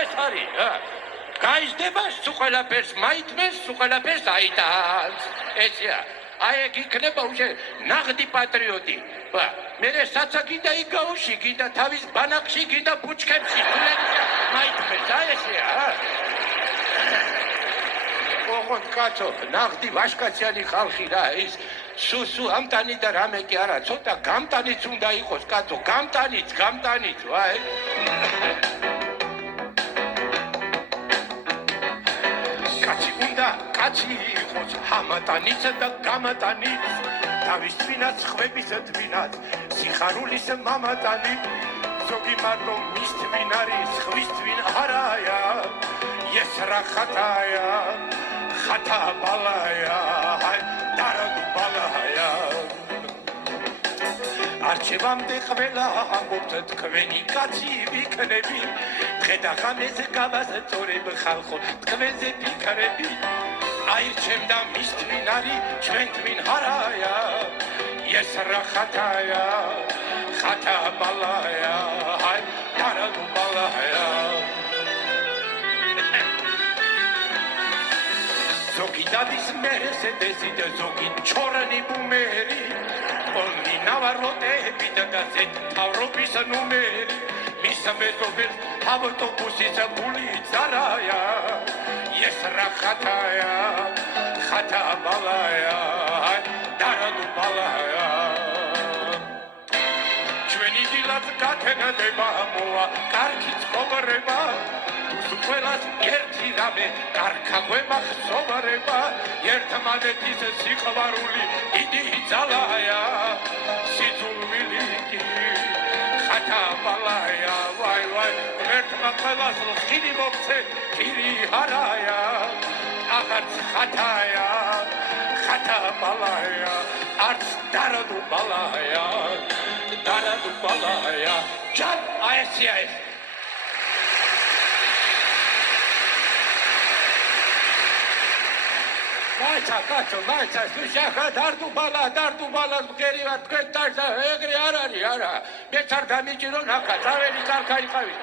ეს არის გაიზრდება სულ ყველაფერს მაითმეს სულ ყველაფერს აიტანს ესეა აი ეგ იქნება უშე ნაღდი პატრიოტი მე საცა გინდა იგაოში გინდა თავის ბანაკში გინდა ბუჩქებში მაითმეს აი ესეა ოღონდ კაცო ნაღდი ვაშკაციანი ხალხი რა ის სუ ამტანი და რამე კი არა ცოტა გამტანიც უნდა იყოს კაცო გამტანიც ვაი კაცი იყოს ჰამატანიც და გამატანიც თავის თვინაც ხვების თვინაც სიხარულის მამატანი ზოგი მარტო მის თვინ არის ხვის თვინ არაა ეს რა ხათაა ხათა ბალაა დარადუ ბალაა არჩევამდე ყველა ამბობთ თქვენი კაცი ვიქნები ხედახანეს გავასწორებ ხალხო თქვენზე ფიქრები აირჩევდა მის თვინ არის ჩვენ თვინ არაა ეს რა ხათაა ხათა ბალაა დარადუ ბალაა ზოგი დადის მერსედესი და ზოგი ჩორანი ბუმერი ონი ნავაროტები და გაზეთ თავრობის ნუმერი მის მეზობელს ავტობუსის გული წარაა ეს რა ხათაა ხათა ბალაა დარადუ ბალაა ჩვენი დილაც გათენდება მოა კარგი ცხოვრება თუ ყველას ერთი რამე კარგა გვემახსოვრება ერთმანეთის სიყვარული დიდი ძალაა სიძულვილი კი ხათა ბალაა ვაი ერთმა ყველას ხილი მოგცე ხილი არაა აღარც ხათაა ხათა ბალაა არც დარადუ ბალაა ჯან აესია ეს მაიცა კაცო მაიცა სუშახა დარდუ ბალა მგერი ვარ თქვენ დარდა ეგრე არ არის არა მე წარ დამიჭირო ნახა წაველი კალქა იყავი